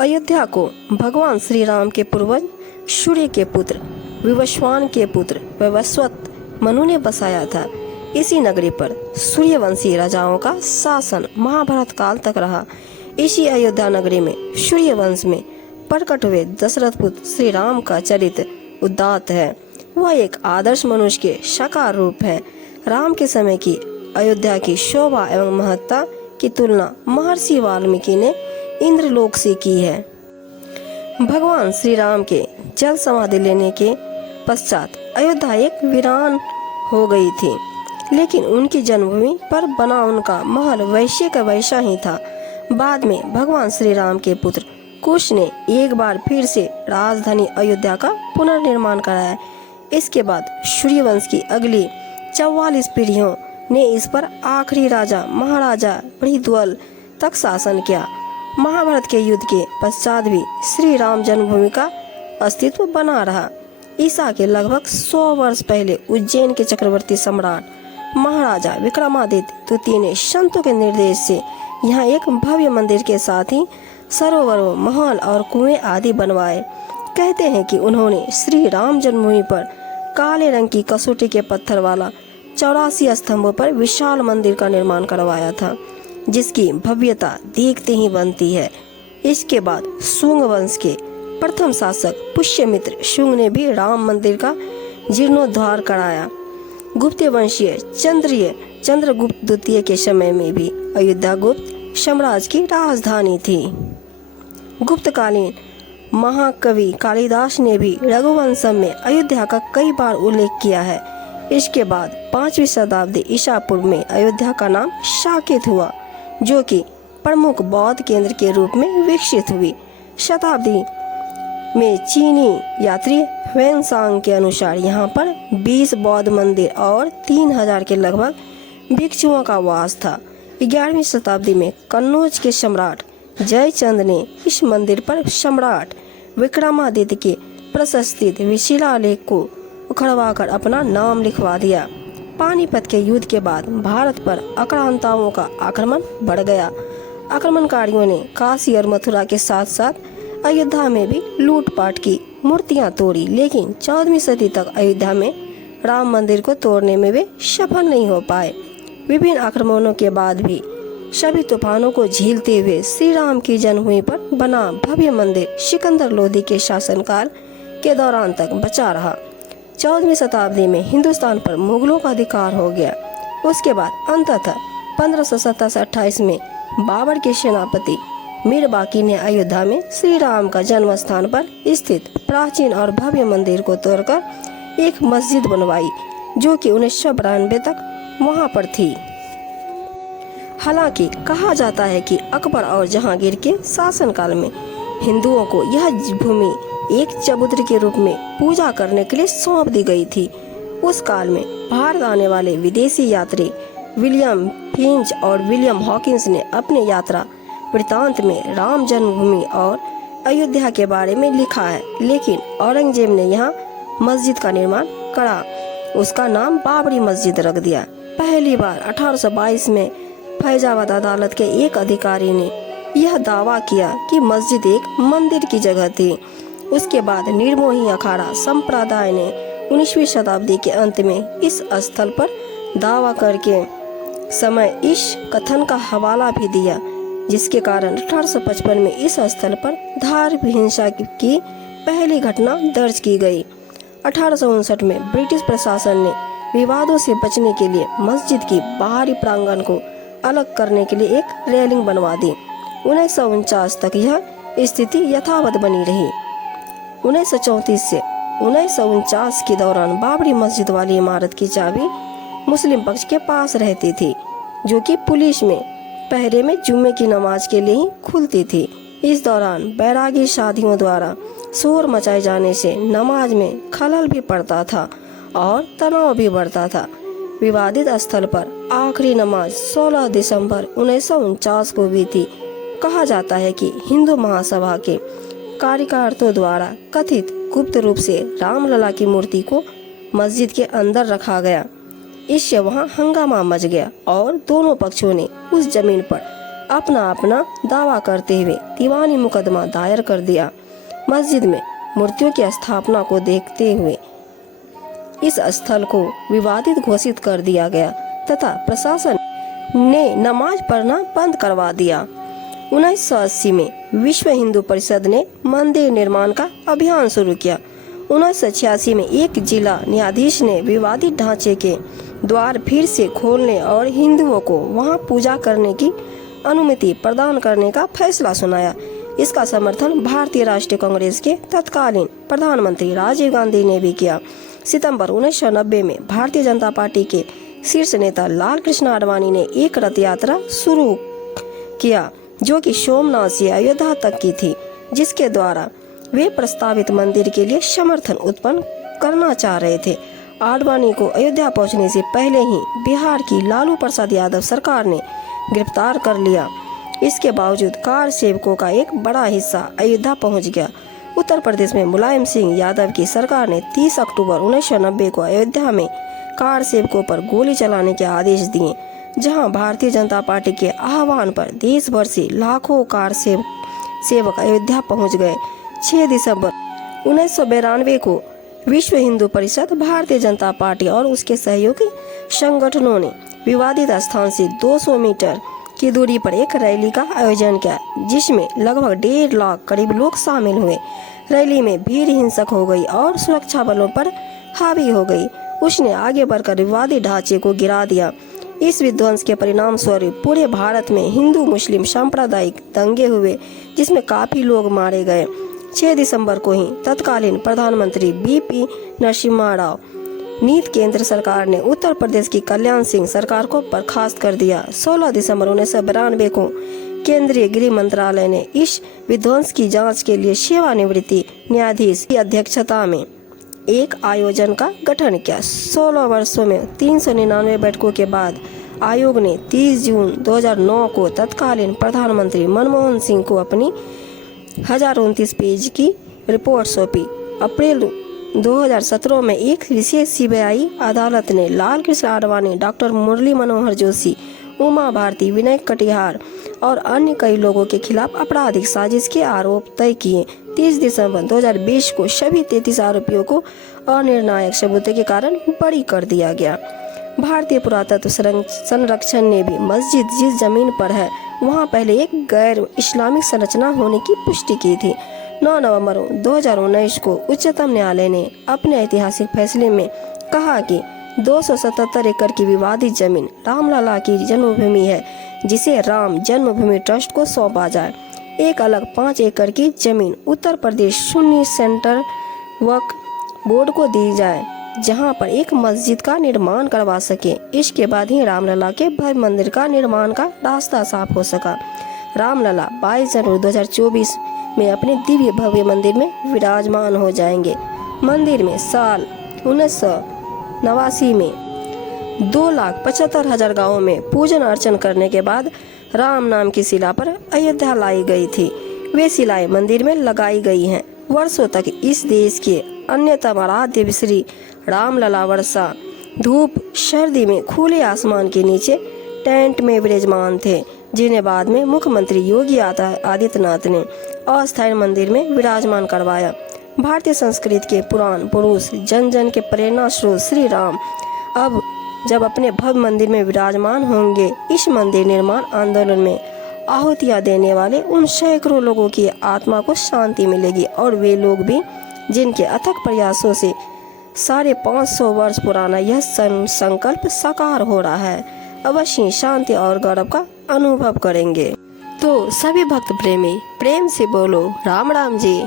अयोध्या को भगवान श्री राम के पूर्वज सूर्य के पुत्र विवस्वान के पुत्र वैवस्वत मनु ने बसाया था। इसी नगरी पर सूर्यवंशी राजाओं का शासन महाभारत काल तक रहा। इसी अयोध्या नगरी में सूर्यवंश में प्रकट हुए दशरथ पुत्र श्री राम का चरित्र उदात्त है। वह एक आदर्श मनुष्य के साकार रूप है। राम के समय की अयोध्या की शोभा एवं महत्ता की तुलना महर्षि वाल्मीकि ने इंद्रलोक से की है। भगवान श्री राम के जल समाधि लेने के पश्चात अयोध्या एक वीरान हो गई थी, लेकिन उनकी जन्मभूमि पर बना उनका महल वैसे का वैसा ही था। बाद में भगवान श्री राम के पुत्र कुश ने एक बार फिर से राजधानी अयोध्या का पुनर्निर्माण कराया। इसके बाद सूर्यवंश की अगली 44 पीढ़ियों ने इस पर आखिरी राजा महाराजा बृहद्वल तक शासन किया। महाभारत के युद्ध के पश्चात भी श्री राम जन्मभूमि का अस्तित्व बना रहा। ईसा के लगभग 100 वर्ष पहले उज्जैन के चक्रवर्ती सम्राट महाराजा विक्रमादित्य द्वितीय ने संतों के निर्देश से यहाँ एक भव्य मंदिर के साथ ही सरोवरों, महल और कुएं आदि बनवाए। कहते हैं कि उन्होंने श्री राम जन्मभूमि पर काले रंग की कसौटी के पत्थर वाला 84 स्तंभों पर विशाल मंदिर का निर्माण करवाया था, जिसकी भव्यता देखते ही बनती है। इसके बाद शुंग वंश के प्रथम शासक पुष्यमित्र शुंग ने भी राम मंदिर का जीर्णोद्धार कराया। गुप्त वंशीय चंद्रगुप्त द्वितीय के समय में भी अयोध्या गुप्त साम्राज्य की राजधानी थी। गुप्तकालीन महाकवि कालिदास ने भी रघुवंशम में अयोध्या का कई बार उल्लेख किया है। इसके बाद 5वीं शताब्दी ईसा पूर्व में अयोध्या का नाम साकेत हुआ, जो कि प्रमुख बौद्ध केंद्र के रूप में विकसित हुई। शताब्दी में चीनी यात्री ह्वेनसांग के अनुसार यहाँ पर 20 बौद्ध मंदिर और 3000 के लगभग भिक्षुओं का वास था। 11वीं शताब्दी में कन्नौज के सम्राट जयचंद ने इस मंदिर पर सम्राट विक्रमादित्य के प्रशस्तित शिलालेख को उखड़वाकर अपना नाम लिखवा दिया। पानीपत के युद्ध के बाद भारत पर आक्रांताओं का आक्रमण बढ़ गया। आक्रमणकारियों ने काशी और मथुरा के साथ साथ अयोध्या में भी लूटपाट की, मूर्तियां तोड़ी, लेकिन 14वीं सदी तक अयोध्या में राम मंदिर को तोड़ने में वे सफल नहीं हो पाए। विभिन्न आक्रमणों के बाद भी सभी तूफानों को झेलते हुए श्री राम की जन्मभूमि पर बना भव्य मंदिर सिकंदर लोदी के शासनकाल के दौरान तक बचा रहा। 14वीं शताब्दी में हिंदुस्तान पर मुगलों का अधिकार हो गया। उसके बाद अंततः 1527-28 में बाबर के सेनापति मीर बाकी ने अयोध्या में श्री राम का जन्म स्थान पर स्थित प्राचीन और भव्य मंदिर को तोड़कर एक मस्जिद बनवाई, जो कि 1992 तक वहां पर थी। हालांकि कहा जाता है कि अकबर और जहांगीर के शासनकाल में हिंदुओं को यह भूमि एक चबूतरे के रूप में पूजा करने के लिए सौंप दी गई थी। उस काल में भारत आने वाले विदेशी यात्री विलियम फिंच और विलियम हॉकिंस ने अपने यात्रा वृतांत में राम जन्मभूमि और अयोध्या के बारे में लिखा है, लेकिन औरंगजेब ने यहाँ मस्जिद का निर्माण करा। उसका नाम बाबरी मस्जिद रख दिया। पहली बार 1822 में फैजाबाद अदालत के एक अधिकारी ने यह दावा किया कि मस्जिद एक मंदिर की जगह थी। उसके बाद निर्मोही अखाड़ा संप्रदाय ने 19वीं शताब्दी के अंत में इस स्थल पर दावा करके समय इस कथन का हवाला भी दिया, जिसके कारण 1855 में इस स्थल पर धार्मिक हिंसा की पहली घटना दर्ज की गई। 1859 में ब्रिटिश प्रशासन ने विवादों से बचने के लिए मस्जिद की बाहरी प्रांगण को अलग करने के लिए एक रेलिंग बनवा दी। 1949 तक यह स्थिति यथावत बनी रही। 1934 से 1949 के दौरान बाबरी मस्जिद वाली इमारत की चाबी मुस्लिम पक्ष के पास रहती थी, जो कि पुलिस में पहरे में जुम्मे की नमाज के लिए ही खुलती थी। इस दौरान बैरागी शादियों द्वारा शोर मचाए जाने से नमाज में खलल भी पड़ता था और तनाव भी बढ़ता था। विवादित स्थल पर आखिरी नमाज 16 दिसंबर 1949 को भी थी। कहा जाता है कि हिंदू महासभा के कार्यकर्ताओं द्वारा कथित गुप्त रूप से रामलला की मूर्ति को मस्जिद के अंदर रखा गया। इससे वहां हंगामा मच गया और दोनों पक्षों ने उस जमीन पर अपना अपना दावा करते हुए दीवानी मुकदमा दायर कर दिया। मस्जिद में मूर्तियों की स्थापना को देखते हुए इस स्थल को विवादित घोषित कर दिया गया तथा प्रशासन ने नमाज पढ़ना बंद करवा दिया। 1980 में विश्व हिंदू परिषद ने मंदिर निर्माण का अभियान शुरू किया। 1986 में एक जिला न्यायाधीश ने विवादित ढांचे के द्वार फिर से खोलने और हिंदुओं को वहां पूजा करने की अनुमति प्रदान करने का फैसला सुनाया। इसका समर्थन भारतीय राष्ट्रीय कांग्रेस के तत्कालीन प्रधानमंत्री राजीव गांधी ने भी किया। सितंबर 1990 में भारतीय जनता पार्टी के शीर्ष नेता लाल कृष्ण आडवाणी ने एक रथ यात्रा शुरू किया जो कि सोमनाथ से अयोध्या तक की थी, जिसके द्वारा वे प्रस्तावित मंदिर के लिए समर्थन उत्पन्न करना चाह रहे थे। आडवाणी को अयोध्या पहुंचने से पहले ही बिहार की लालू प्रसाद यादव सरकार ने गिरफ्तार कर लिया। इसके बावजूद कार सेवकों का एक बड़ा हिस्सा अयोध्या पहुंच गया। उत्तर प्रदेश में मुलायम सिंह यादव की सरकार ने 30 अक्टूबर 1990 को अयोध्या में कार सेवकों पर गोली चलाने के आदेश दिए, जहां भारतीय जनता पार्टी के आह्वान पर देश भर से लाखों कार सेवक अयोध्या पहुंच गए। 6 दिसंबर 1992 को विश्व हिंदू परिषद, भारतीय जनता पार्टी और उसके सहयोगी संगठनों ने विवादित स्थान से 200 मीटर की दूरी पर एक रैली का आयोजन किया, जिसमें लगभग 1.5 लाख करीब लोग शामिल हुए। रैली में भीड़ हिंसक हो गई और सुरक्षा बलों पर हावी हो गई। उसने आगे बढ़कर विवादित ढांचे को गिरा दिया। इस विध्वंस के परिणाम स्वरूप पूरे भारत में हिंदू मुस्लिम सांप्रदायिक दंगे हुए, जिसमें काफी लोग मारे गए। 6 दिसंबर को ही तत्कालीन प्रधानमंत्री बीपी नरसिम्हा राव नीत केंद्र सरकार ने उत्तर प्रदेश की कल्याण सिंह सरकार को बर्खास्त कर दिया। 16 दिसंबर 1992 को केंद्रीय गृह मंत्रालय ने इस विध्वंस की जांच के लिए सेवानिवृत्ति न्यायाधीश की अध्यक्षता में एक आयोजन का गठन किया। 16 वर्षों में 399 बैठकों के बाद आयोग ने 30 जून 2009 को तत्कालीन प्रधानमंत्री मनमोहन सिंह को अपनी 1029 पेज की रिपोर्ट सौंपी। अप्रैल 2017 में एक विशेष सीबीआई अदालत ने लाल कृष्ण आडवाणी, डॉक्टर मुरली मनोहर जोशी, उमा भारती, विनय कटिहार और अन्य कई लोगों के खिलाफ आपराधिक साजिश के आरोप तय किए। 30 दिसंबर 2020 को सभी 33 आरोपियों को अनिर्णायक सबूतों के कारण बरी कर दिया गया। भारतीय पुरातत्व संरक्षण ने भी मस्जिद जिस जमीन पर है वहां पहले एक गैर इस्लामिक संरचना होने की पुष्टि की थी। 9 नवंबर 2019 को उच्चतम न्यायालय ने अपने ऐतिहासिक फैसले में कहा कि 277 एकड़ की विवादित जमीन रामलला की जन्मभूमि है, जिसे राम जन्मभूमि ट्रस्ट को सौंपा जाए। एक अलग 5 एकड़ की जमीन उत्तर प्रदेश सुन्नी सेंटर वक्फ बोर्ड को दी जाए, जहां पर एक मस्जिद का निर्माण करवा सके। इसके बाद ही रामलला के भव्य मंदिर का निर्माण का रास्ता साफ हो सका। रामलला 22 जनवरी 2024 में अपने दिव्य भव्य मंदिर में विराजमान हो जाएंगे। मंदिर में साल 1989 में 2,75,000 गाँवों में पूजन अर्चन करने के बाद राम नाम की शिला पर अयोध्या लाई गई थी। वे शिलाएं मंदिर में लगाई गई हैं। वर्षों तक इस देश के अन्यतम आराध्य श्री रामलला वर्षा धूप सर्दी में खुले आसमान के नीचे टेंट में विराजमान थे, जिन्हें बाद में मुख्यमंत्री योगी आदित्यनाथ ने अस्थायी मंदिर में विराजमान करवाया। भारतीय संस्कृति के पुराण पुरुष जन जन के प्रेरणा स्रोत श्री राम अब जब अपने भव्य मंदिर में विराजमान होंगे, इस मंदिर निर्माण आंदोलन में आहुतियां देने वाले उन सैकड़ों लोगों की आत्मा को शांति मिलेगी और वे लोग भी जिनके अथक प्रयासों से 550 वर्ष पुराना यह संकल्प साकार हो रहा है, अवश्य शांति और गौरव का अनुभव करेंगे। तो सभी भक्त प्रेमी प्रेम से बोलो राम राम जी।